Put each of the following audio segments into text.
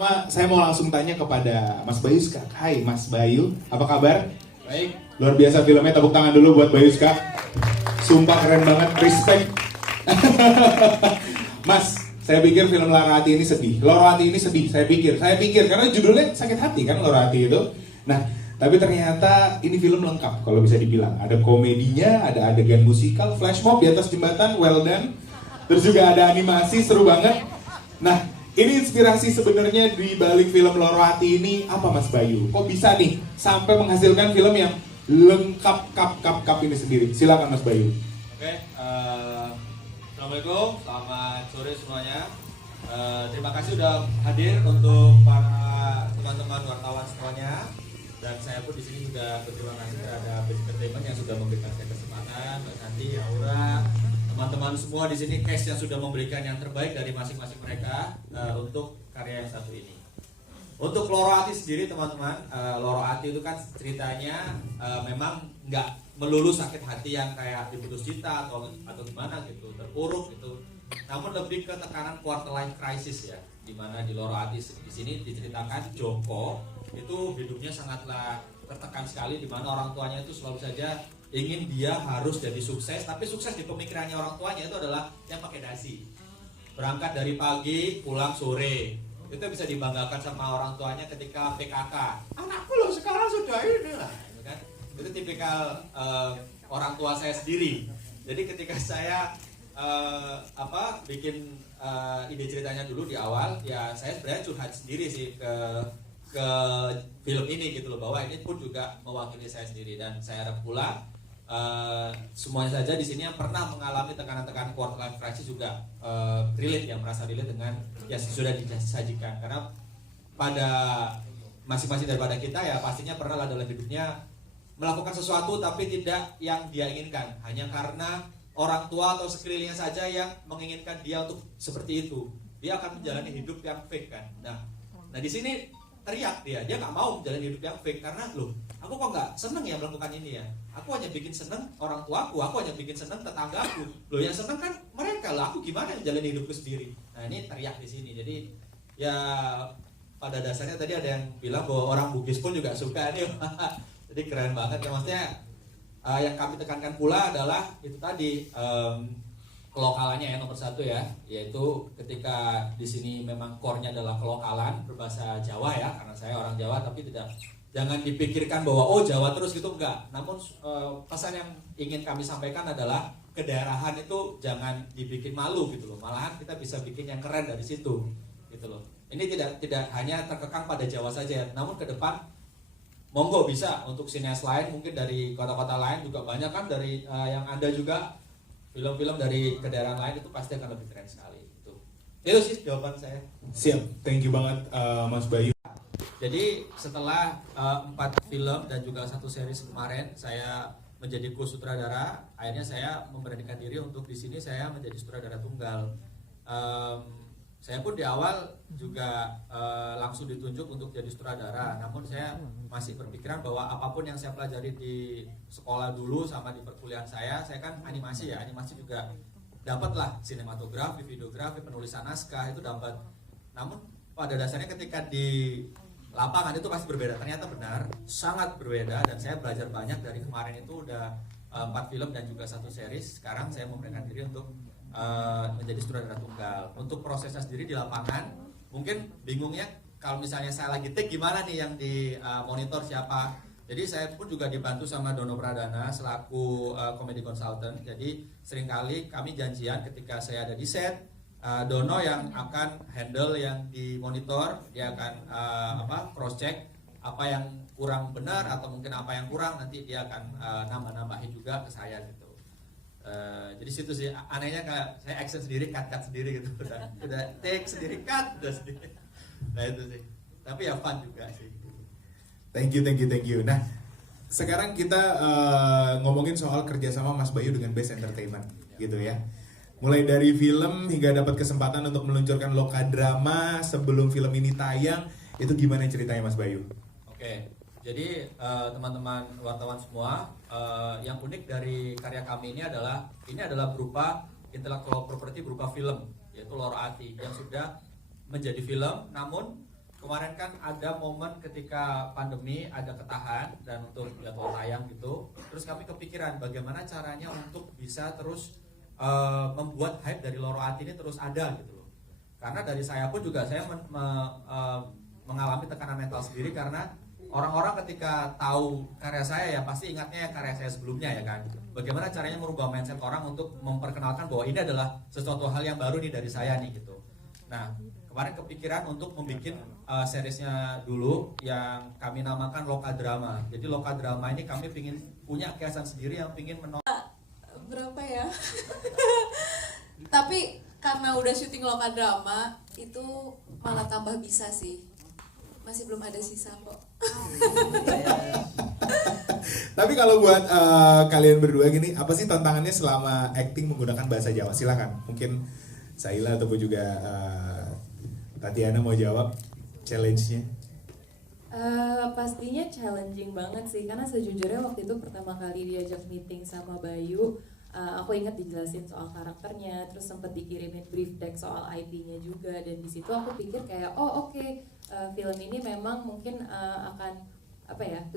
Saya mau langsung tanya kepada Mas Bayu Ska. Hai Mas Bayu, apa kabar? Baik. Luar biasa filmnya, tepuk tangan dulu buat Bayu Ska. Sumpah keren banget, respect. Mas, saya pikir film Loro Hati ini sedih. Loro Hati ini sedih, saya pikir karena judulnya sakit hati kan Loro Hati itu. Nah, tapi ternyata ini film lengkap kalau bisa dibilang. Ada komedinya, ada adegan musikal, flash mob di atas jembatan, well done. Terus juga ada animasi, seru banget. Nah, ini inspirasi sebenarnya di balik film Loro Hati ini apa Mas Bayu? Kok bisa nih sampai menghasilkan film yang lengkap kap ini sendiri? Silakan Mas Bayu. Oke, Assalamualaikum, selamat sore semuanya. Terima kasih sudah hadir untuk para teman-teman wartawan semuanya. Dan saya pun di sini juga berterima kasih terhadap Basic Entertainment yang sudah memberikan saya kesempatan, Mbak Santi, Aura, teman-teman semua di sini cast yang sudah memberikan yang terbaik dari masing-masing mereka untuk karya yang satu ini. Untuk Loro Hati sendiri teman-teman, Loro Hati itu kan ceritanya memang nggak melulu sakit hati yang kayak diputus cinta atau gimana gitu, terpuruk gitu. Namun lebih ke tekanan quarter life crisis ya, dimana di Loro Hati di sini diceritakan Joko itu hidupnya sangatlah tertekan sekali, dimana orang tuanya itu selalu saja ingin dia harus jadi sukses, tapi sukses di pemikirannya orang tuanya itu adalah yang pakai dasi, berangkat dari pagi pulang sore, itu bisa dibanggakan sama orang tuanya ketika PKK, anakku loh sekarang sudah ini lah, kan? Itu tipikal orang tua saya sendiri. Jadi ketika saya bikin ide ceritanya dulu di awal, ya saya sebenarnya curhat sendiri sih ke film ini gitu loh, bahwa ini pun juga mewakili saya sendiri, dan saya harap pula semuanya saja di sini yang pernah mengalami tekanan-tekanan quarter life crisis juga relate, yang merasa relate dengan yang sudah disajikan, karena pada masing-masing daripada kita ya pastinya pernah lah dalam hidupnya melakukan sesuatu tapi tidak yang dia inginkan, hanya karena orang tua atau sekelilingnya saja yang menginginkan dia untuk seperti itu, dia akan menjalani hidup yang fake kan. Nah di sini teriak dia nggak mau menjalani hidup yang fake, karena loh aku kok nggak seneng ya melakukan ini ya, aku hanya bikin seneng orang tuaku, aku hanya bikin seneng tetanggaku, loh yang seneng kan mereka lah, aku gimana menjalani hidupku sendiri. Nah ini teriak di sini. Jadi ya pada dasarnya tadi ada yang bilang bahwa orang Bugis pun juga suka nih. Jadi keren banget ya, maksudnya yang kami tekankan pula adalah itu tadi kelokalannya ya, nomor satu ya, yaitu ketika di sini memang core-nya adalah kelokalan berbahasa Jawa ya, karena saya orang Jawa, tapi jangan dipikirkan bahwa oh Jawa terus gitu, enggak. Namun pesan yang ingin kami sampaikan adalah kedaerahan itu jangan dibikin malu gitu loh, malahan kita bisa bikin yang keren dari situ gitu loh. Ini tidak hanya terkekang pada Jawa saja, namun ke depan monggo bisa untuk sineas lain, mungkin dari kota-kota lain juga banyak kan, dari yang Anda juga film-film dari kedaerahan lain itu pasti akan lebih keren sekali. Itu sih jawaban saya. Siap, thank you banget Mas Bayu. Jadi setelah 4 film dan juga 1 series kemarin saya menjadi co-sutradara, akhirnya saya memberanikan diri untuk di sini saya menjadi sutradara tunggal. Saya pun di awal juga langsung ditunjuk untuk jadi sutradara, namun saya masih berpikiran bahwa apapun yang saya pelajari di sekolah dulu sama di perkuliahan saya kan animasi ya, animasi juga dapatlah sinematografi, videografi, penulisan naskah itu dapat. Namun pada dasarnya ketika di lapangan itu pasti berbeda, ternyata benar sangat berbeda, dan saya belajar banyak dari kemarin itu udah 4 film dan juga 1 series. Sekarang saya memberikan diri untuk menjadi sutradara tunggal. Untuk prosesnya sendiri di lapangan mungkin bingungnya kalau misalnya saya lagi take gimana nih yang di monitor siapa. Jadi saya pun juga dibantu sama Dono Pradana selaku comedy consultant. Jadi seringkali kami janjian ketika saya ada di set, Dono yang akan handle yang di monitor, dia akan cross check apa yang kurang benar atau mungkin apa yang kurang, nanti dia akan nambah-nambahin juga ke saya gitu. Jadi situ sih anehnya, kayak saya action sendiri, cut sendiri gitu, udah take sendiri, cut udah sendiri. Nah itu sih, tapi ya fun juga sih. Thank you. Nah, sekarang kita ngomongin soal kerjasama Mas Bayu dengan Best Entertainment gitu ya. Mulai dari film hingga dapat kesempatan untuk meluncurkan lokadrama sebelum film ini tayang, itu gimana ceritanya Mas Bayu? Oke, jadi teman-teman wartawan semua, yang unik dari karya kami ini adalah berupa intellectual property, berupa film, yaitu Loro Hati yang sudah menjadi film, namun kemarin kan ada momen ketika pandemi ada ketahan dan untuk jadwal tayang gitu. Terus kami kepikiran bagaimana caranya untuk bisa terus membuat hype dari Loro Hati ini terus ada gitu loh. Karena dari saya pun juga saya mengalami tekanan mental sendiri karena orang-orang ketika tahu karya saya ya pasti ingatnya yang karya saya sebelumnya ya kan. Bagaimana caranya merubah mindset orang untuk memperkenalkan bahwa ini adalah sesuatu hal yang baru nih dari saya nih gitu. Nah, kemarin kepikiran untuk membuat seriesnya dulu yang kami namakan Loka Drama. Jadi Loka Drama ini kami pingin punya kiasan sendiri yang pingin berapa ya? Tapi karena udah syuting Loka Drama itu malah tambah bisa sih. Masih belum ada sisa kok. Tapi kalau buat kalian berdua gini, apa sih tantangannya selama acting menggunakan bahasa Jawa? Silakan. Mungkin Saila ataupun juga Tatiana mau jawab challenge-nya. Pastinya challenging banget sih, karena sejujurnya waktu itu pertama kali diajak meeting sama Bayu, aku ingat dijelasin soal karakternya, terus sempat dikirimin brief deck soal IP-nya juga, dan di situ aku pikir kayak film ini memang mungkin akan 70%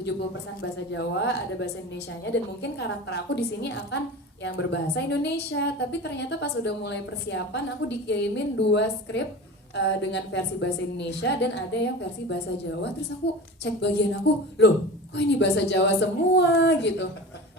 bahasa Jawa, ada bahasa Indonesianya, dan mungkin karakter aku di sini akan yang berbahasa Indonesia. Tapi ternyata pas udah mulai persiapan aku dikirimin 2 skrip dengan versi bahasa Indonesia dan ada yang versi bahasa Jawa. Terus aku cek bagian aku, loh kok ini bahasa Jawa semua gitu.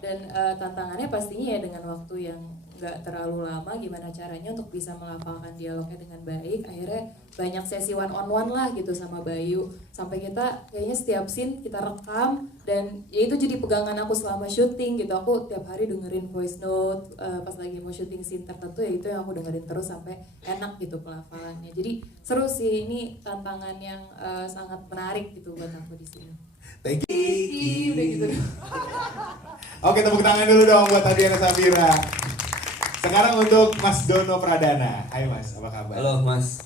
Dan tantangannya pastinya ya dengan waktu yang gak terlalu lama, gimana caranya untuk bisa melafalkan dialognya dengan baik. Akhirnya banyak sesi one on one lah gitu sama Bayu, sampai kita kayaknya setiap scene kita rekam, dan ya itu jadi pegangan aku selama syuting gitu. Aku tiap hari dengerin voice note pas lagi mau syuting scene tertentu, ya itu yang aku dengerin terus sampai enak gitu pelafalannya. Jadi seru sih, ini tantangan yang sangat menarik gitu buat aku di sini. Thank you. Udah gitu. Oke, tepuk tangan dulu dong buat Tatiana Safira. Sekarang untuk Mas Dono Pradana. Hai Mas, apa kabar? Halo Mas.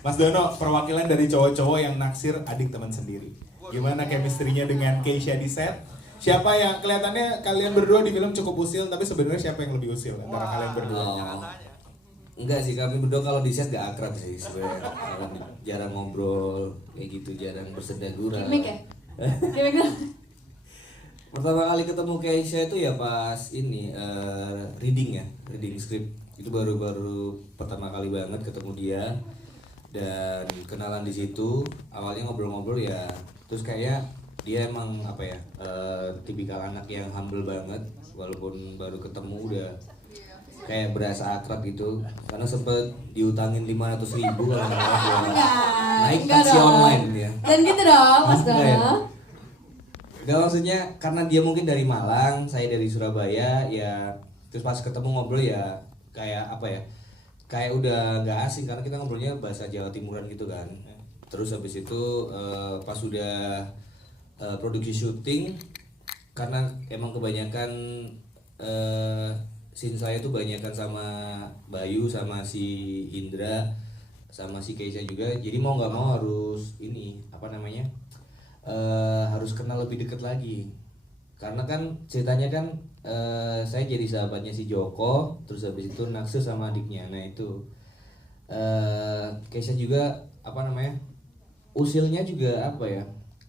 Mas Dono, perwakilan dari cowok-cowok yang naksir adik teman sendiri. Gimana chemistry-nya dengan Keisha di set? Siapa yang kelihatannya kalian berdua di film cukup usil, tapi sebenarnya siapa yang lebih usil antara kalian berdua? Enggak sih, kami berdua kalau di set gak akrab sih sebenarnya. Jarang ngobrol kayak gitu, jarang bersendagura. Gimik ya? Gimik dong. Pertama kali ketemu Keisha itu ya pas ini reading script. Itu baru pertama kali banget ketemu dia dan kenalan di situ. Awalnya ngobrol-ngobrol ya, terus kayak dia emang tipikal anak yang humble banget, walaupun baru ketemu udah kayak berasa akrab gitu, karena sempet diutangin 500.000 kalau nggak salah naik taksi online ya. Dan gitu dong Mas Dono. Gak, maksudnya karena dia mungkin dari Malang, saya dari Surabaya ya, terus pas ketemu ngobrol ya kayak kayak udah gak asing karena kita ngobrolnya bahasa Jawa Timuran gitu kan. Terus habis itu pas udah produksi syuting, karena emang kebanyakan scene saya tuh banyakan sama Bayu, sama si Indra, sama si Keisha juga, jadi mau nggak mau harus harus kenal lebih dekat lagi, karena kan ceritanya kan saya jadi sahabatnya si Joko, terus habis itu naksir sama adiknya. Nah itu Keisha juga usilnya juga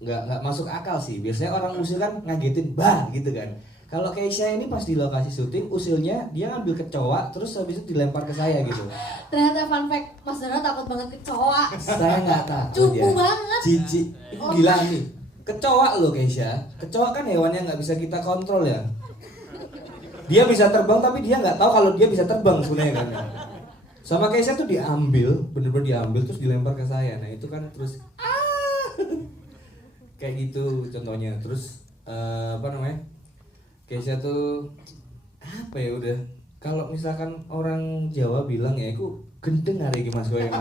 nggak masuk akal sih. Biasanya orang usil kan ngagetin gitu kan. Kalau Keisha ini pas di lokasi syuting, usilnya dia ngambil kecoa terus habis itu dilempar ke saya gitu. Ternyata fun fact, Mas Dono takut banget kecoa. Saya nggak takut Cupu ya. banget. Cici, gila nih. Kecoa loh Keisha. Kecoa kan hewan yang nggak bisa kita kontrol ya. Dia bisa terbang tapi dia nggak tahu kalau dia bisa terbang sebenarnya kan. Sama Keisha tuh diambil, bener-bener diambil terus dilempar ke saya. Nah itu kan terus kayak gitu contohnya. Terus Keisha tuh udah, kalau misalkan orang Jawa bilang ya aku gendeng hari ini Mas Goyang.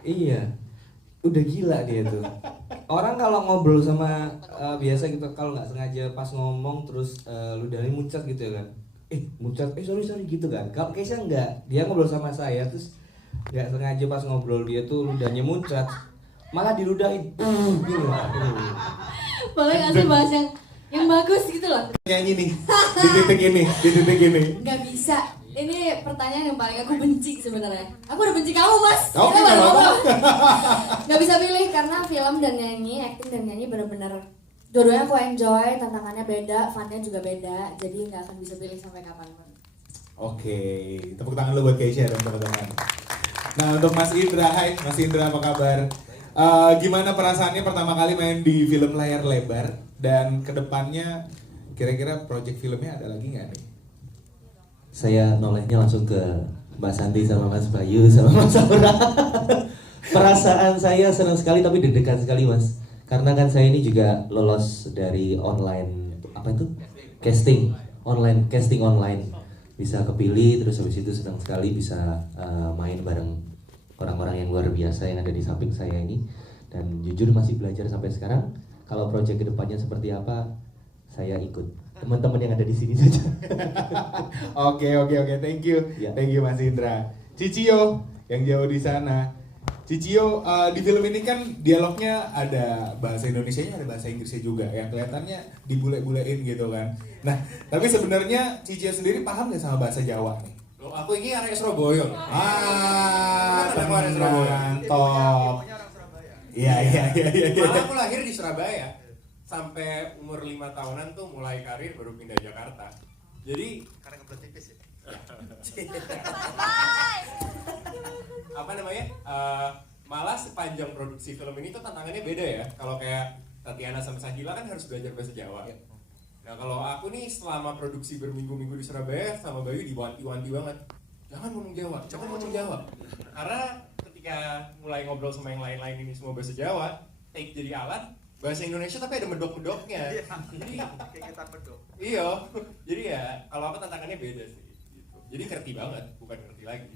Iya, udah gila dia tuh. Orang kalau ngobrol sama biasa gitu, kalau nggak sengaja pas ngomong terus ludahnya muncrat gitu ya kan. Muncrat, sorry gitu kan. Kalau Keisha enggak, dia ngobrol sama saya terus nggak sengaja pas ngobrol dia tuh ludahnya muncrat, malah diludahin. Gitu. Boleh nggak sih bahas yang bagus gitu loh? Nyanyi nih, di titik ini. Nggak bisa. Ini pertanyaan yang paling aku benci sebenarnya. Aku udah benci kamu, Mas. Oke, Kita nggak baru apa-apa. ngomong. Gak bisa pilih karena film dan nyanyi, acting dan nyanyi bener-bener dua-duanya aku enjoy, tantangannya beda, funnya juga beda. Jadi nggak akan bisa pilih sampai kapanpun. Oke, tepuk tangan lu buat Keisha dan teman-teman. Nah untuk Mas Indra, hai Mas Indra apa kabar? Gimana perasaannya pertama kali main di film layar lebar dan kedepannya kira-kira project filmnya ada lagi nggak nih? Saya nolehnya langsung ke Mbak Santi sama Mas Bayu sama Mas Aura. Perasaan saya senang sekali tapi deg-degan sekali Mas. Karena kan saya ini juga lolos dari online apa itu? Casting online. Bisa kepilih terus habis itu senang sekali bisa main bareng orang-orang yang luar biasa yang ada di samping saya ini. Dan jujur masih belajar sampai sekarang. Kalau proyek kedepannya seperti apa, saya ikut. Teman-teman yang ada di sini saja. Oke, thank you, Ya. thank you Mas Indra. Cicio yang jauh di sana. Cicio di film ini kan dialognya ada bahasa Indonesianya, ada bahasa Inggrisnya juga, yang kelihatannya dibule-bulein gitu kan. Nah, tapi sebenarnya Cicio sendiri paham nggak sama bahasa Jawa nih? Loh, aku ini arek Surabaya. Tenan, top. Iya. Malah aku lahir di Surabaya. Sampai umur 5 tahunan tuh mulai karir baru pindah Jakarta. Jadi karena kebelet tipis ya. Apa namanya? Malah sepanjang produksi film ini tuh tantangannya beda ya. Kalau kayak Tatiana sama Sahila kan harus belajar bahasa Jawa. Nah kalau aku nih selama produksi berminggu-minggu di Surabaya sama Bayu diwanti-wanti banget. Jangan ngomong Jawa. Karena ketika mulai ngobrol sama yang lain-lain ini semua bahasa Jawa, take jadi alat bahasa Indonesia tapi ada medok-medoknya. Jadi kayak kita medok. Iya. Jadi ya kalau aku tantangannya beda sih gitu. Jadi ngerti banget, bukan ngerti lagi.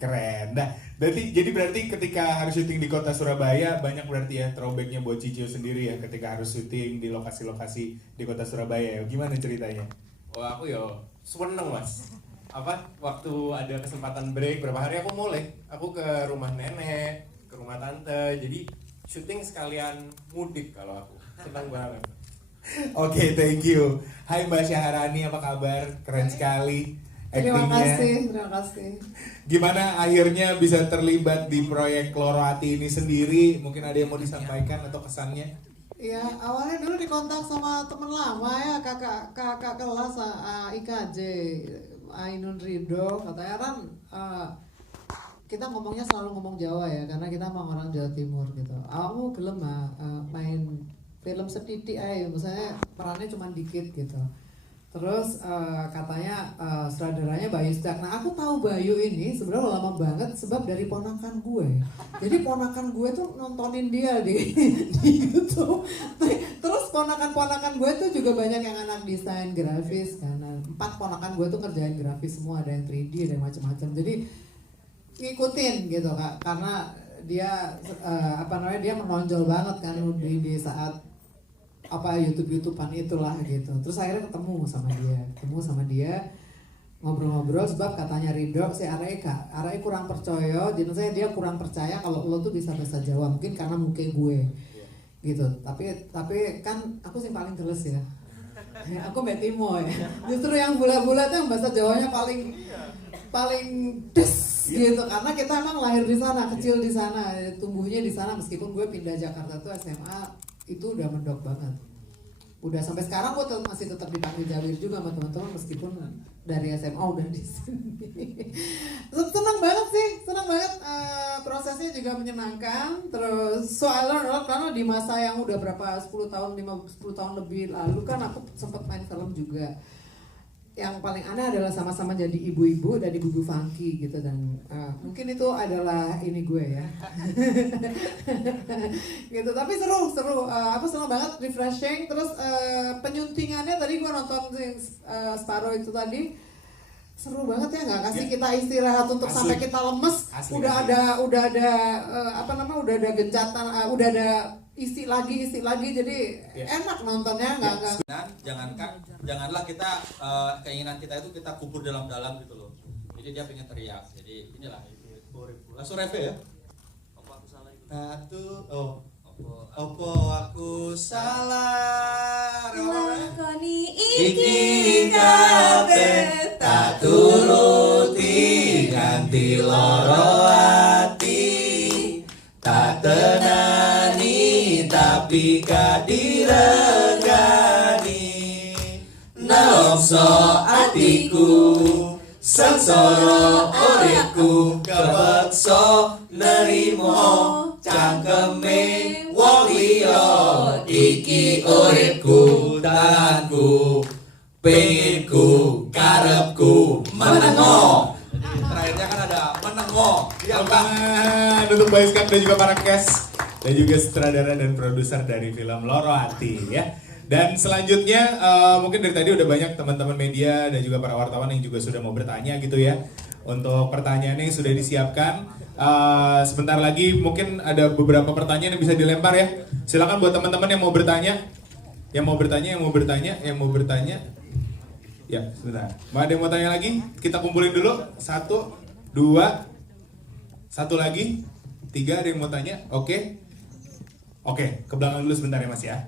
Keren. Nah, berarti ketika harus syuting di kota Surabaya banyak berarti ya throwbacknya buat Cicio sendiri ya ketika harus syuting di lokasi-lokasi di kota Surabaya. Gimana ceritanya? Wah aku seneng Mas. Waktu ada kesempatan break berapa hari aku ke rumah nenek, ke rumah tante. Jadi syuting sekalian mudik kalau aku. Senang banget. Oke, thank you. Hai Mbak Syaharani, apa kabar? Keren sekali Terima actingnya. kasih. Gimana akhirnya bisa terlibat di proyek Loro Hati ini sendiri? Mungkin ada yang mau disampaikan atau kesannya? Ya, awalnya dulu dikontak sama teman lama ya, kakak kelas IKJ, Ainun Ridho, katanya kan kita ngomongnya selalu ngomong Jawa ya, karena kita emang orang Jawa Timur gitu. Aku gelem main film setitik aja, misalnya perannya cuma dikit gitu. Terus katanya sutradaranya Bayu Setiak. Nah aku tahu Bayu ini sebenarnya lama banget sebab dari ponakan gue. Jadi ponakan gue tuh nontonin dia di YouTube. Terus ponakan gue tuh juga banyak yang anak desain grafis karena 4 ponakan gue tuh kerjain grafis semua, ada yang 3D, ada yang macam-macam. Jadi ngikutin gitu Kak, karena dia dia menonjol banget kan di saat YouTube-YouTubean itulah gitu. Terus akhirnya ketemu sama dia ngobrol-ngobrol sebab katanya Ridho si Areka kurang percaya, jadi saya dia kurang percaya kalau lo tuh bisa bahasa Jawa, mungkin karena muka gue gitu. Tapi kan aku sih paling geles ya. Aku Mbak Timo ya. Justru yang bulat-bulat yang bahasa Jawanya paling des gitu, karena kita emang lahir di sana, kecil di sana, tumbuhnya di sana. Meskipun gue pindah Jakarta tuh SMA itu udah mendok banget. Udah sampai sekarang gue masih tetap dipanggil Jawir juga sama teman-teman meskipun dari SMA udah di sini. Senang banget sih, prosesnya juga menyenangkan. Terus I learn a lot karena di masa yang udah berapa 10 tahun lebih lalu kan aku sempat main film juga. Yang paling aneh adalah sama-sama jadi ibu-ibu dan ibu-ibu funky gitu, dan mungkin itu adalah ini gue ya. Gitu, tapi seru. Aku senang banget, refreshing. Terus penyuntingannya tadi gue nonton Sparrow itu tadi seru banget ya, nggak kasih kita istirahat untuk sampai kita lemes. Udah ada gencatan, udah ada isi lagi, jadi enak nontonnya nggak. Janganlah kita keinginan kita itu kita kubur dalam-dalam gitu loh. Jadi dia pengen teriak. Jadi inilah langsung reve ya. Opo aku salah. Lakoni Iki kabeh tak turun tapi gak diregani. Nelongso atiku, sengsara uripku, kepeksa nerimo cangkeme wong liya. Iki uripku, tanganku, penginku, karepku, menengo. Terakhirnya kan ada menengo. Iya Pak. Selamat untuk Baiskap dan juga para cast dan juga sutradara dan produser dari film Loro Hati ya. Dan selanjutnya mungkin dari tadi udah banyak teman-teman media dan juga para wartawan yang juga sudah mau bertanya gitu ya. Untuk pertanyaannya yang sudah disiapkan, sebentar lagi mungkin ada beberapa pertanyaan yang bisa dilempar ya. Silakan buat teman-teman yang mau bertanya, yang mau bertanya. Ya, sebentar. Mau ada yang mau tanya lagi? Kita kumpulin dulu. 1, 2, 1 lagi, 3 ada yang mau tanya. Oke, ke belakang dulu sebentar ya Mas ya.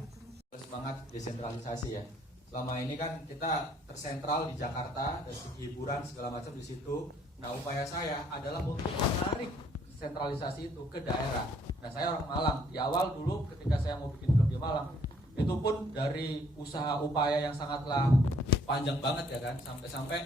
Semangat desentralisasi ya. Selama ini kan kita tersentral di Jakarta, dari segi hiburan segala macam di situ. Nah, upaya saya adalah untuk menarik sentralisasi itu ke daerah. Nah, saya orang Malang. Di awal dulu ketika saya mau bikin film di Malang, itu pun dari usaha upaya yang sangatlah panjang banget ya kan, sampai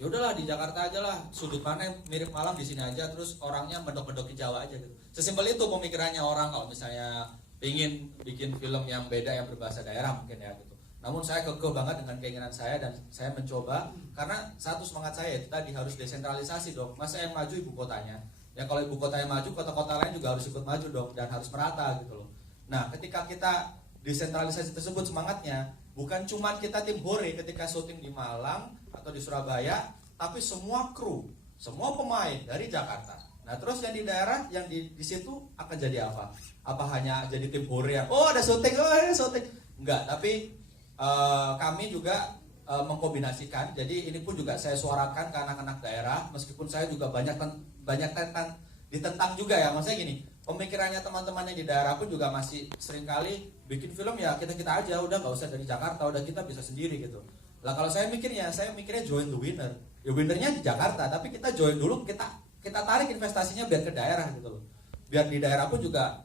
ya udahlah di Jakarta aja lah, sudut mana yang mirip Malang di sini aja, terus orangnya mendok-mendok di Jawa aja gitu. Sesimpel itu pemikirannya orang kalau misalnya ingin bikin film yang beda yang berbahasa daerah mungkin ya gitu. Namun saya kekeh banget dengan keinginan saya dan saya mencoba karena satu semangat saya itu tadi harus desentralisasi dong. Masa yang maju ibu kotanya? Ya kalau ibu kotanya maju, kota-kota lain juga harus ikut maju dong dan harus merata gitu loh. Nah, ketika kita desentralisasi tersebut semangatnya bukan cuma kita tim hore ketika syuting di Malang atau di Surabaya, tapi semua kru, semua pemain dari Jakarta. Nah, terus yang di daerah, yang di situ akan jadi apa? Apa hanya jadi tim hore yang ada syuting, enggak, tapi kami juga mengkombinasikan. Jadi ini pun juga saya suarakan ke anak-anak daerah, meskipun saya juga banyak ditentang juga ya. Maksudnya gini, pemikirannya teman-teman yang di daerah pun juga masih seringkali bikin film ya kita aja, udah nggak usah dari Jakarta, udah kita bisa sendiri gitu. Lah kalau saya mikirnya join the winner. Ya winnernya di Jakarta, tapi kita join dulu, kita tarik investasinya biar ke daerah gitu loh. Biar di daerah pun juga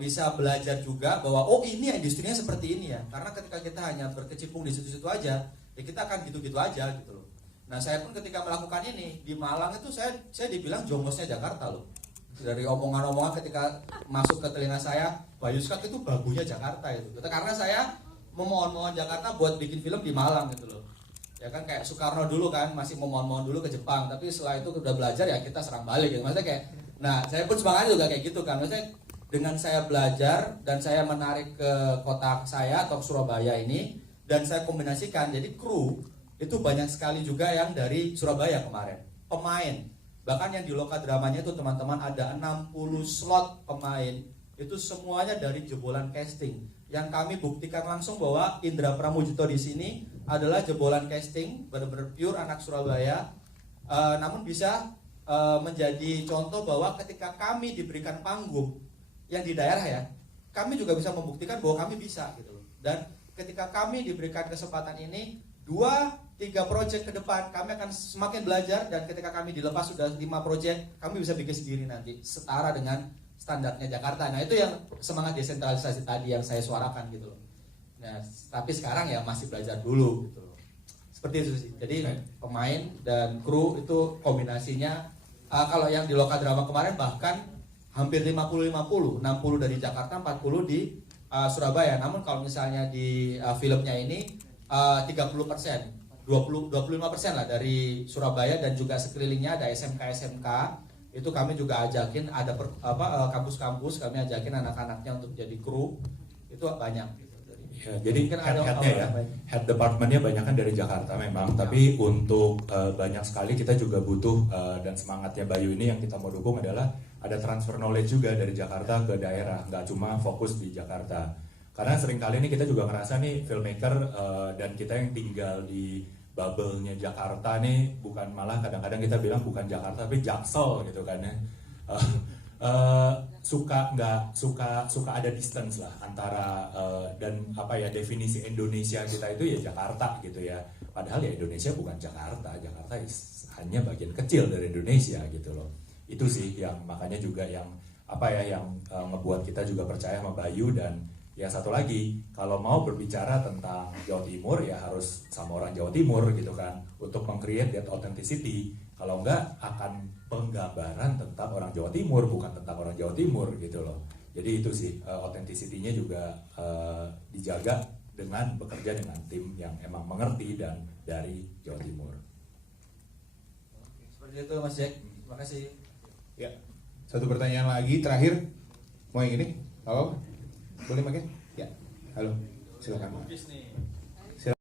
bisa belajar juga bahwa ini industrinya seperti ini ya. Karena ketika kita hanya berkecimpung di situ-situ aja, ya kita akan gitu-gitu aja gitu loh. Nah, saya pun ketika melakukan ini di Malang itu saya dibilang jongosnya Jakarta loh. Dari omongan-omongan ketika masuk ke telinga saya, Bayuskak itu bagunya Jakarta itu. Karena saya memohon-mohon Jakarta buat bikin film di Malang gitu loh. Ya kan kayak Soekarno dulu kan masih memohon-mohon dulu ke Jepang, tapi setelah itu udah belajar ya kita serang balik gitu. Maksudnya kayak, nah saya pun semangatnya juga kayak gitu kan. Maksudnya dengan saya belajar dan saya menarik ke kota saya atau Surabaya ini dan saya kombinasikan, jadi kru itu banyak sekali juga yang dari Surabaya kemarin, pemain. Bahkan yang di Lokadramanya itu teman-teman ada 60 slot pemain, itu semuanya dari jebolan casting. Yang kami buktikan langsung bahwa Indra Pramujito di sini adalah jebolan casting, benar-benar pure anak Surabaya. Namun bisa menjadi contoh bahwa ketika kami diberikan panggung yang di daerah ya, kami juga bisa membuktikan bahwa kami bisa gitu loh. Dan ketika kami diberikan kesempatan ini 2-3 proyek ke depan kami akan semakin belajar, dan ketika kami dilepas sudah 5 proyek kami bisa bikin sendiri nanti setara dengan standarnya Jakarta. Nah, itu yang semangat desentralisasi tadi yang saya suarakan gitu loh. Nah, tapi sekarang ya masih belajar dulu gitu loh. Seperti itu sih. Jadi pemain dan kru itu kombinasinya kalau yang di Lokadrama kemarin bahkan hampir 50-50, 60 dari Jakarta, 40 di Surabaya. Namun kalau misalnya di filmnya ini 30%, 25% lah dari Surabaya dan juga sekelilingnya ada SMK-SMK. Itu kami juga ajakin ada kampus-kampus, kami ajakin anak-anaknya untuk jadi kru. Itu banyak gitu. Ya, jadi head-headnya ya, head departmentnya banyak kan dari Jakarta memang, tapi untuk banyak sekali kita juga butuh dan semangatnya Bayu ini yang kita mau dukung adalah ada transfer knowledge juga dari Jakarta ke daerah, nggak cuma fokus di Jakarta. Karena seringkali ini kita juga ngerasa nih filmmaker dan kita yang tinggal di bubble-nya Jakarta nih, bukan, malah kadang-kadang kita bilang bukan Jakarta tapi Jaksel gitu kan ya. Suka ada distance lah antara dan apa ya, definisi Indonesia kita itu ya Jakarta gitu ya. Padahal ya Indonesia bukan Jakarta hanya bagian kecil dari Indonesia gitu loh. Itu sih yang makanya juga yang apa ya yang ngebuat kita juga percaya sama Bayu. Dan yang satu lagi, kalau mau berbicara tentang Jawa Timur ya harus sama orang Jawa Timur gitu kan, untuk meng-create that authenticity. Kalau enggak akan penggambaran tentang orang Jawa Timur, bukan tentang orang Jawa Timur gitu loh. Jadi itu sih, authenticity-nya juga dijaga dengan bekerja dengan tim yang emang mengerti dan dari Jawa Timur. Seperti itu Mas Jack, terima kasih. Ya, satu pertanyaan lagi terakhir. Mau yang ini? Boleh pakai? Ya, halo, silakan. Bugis nih.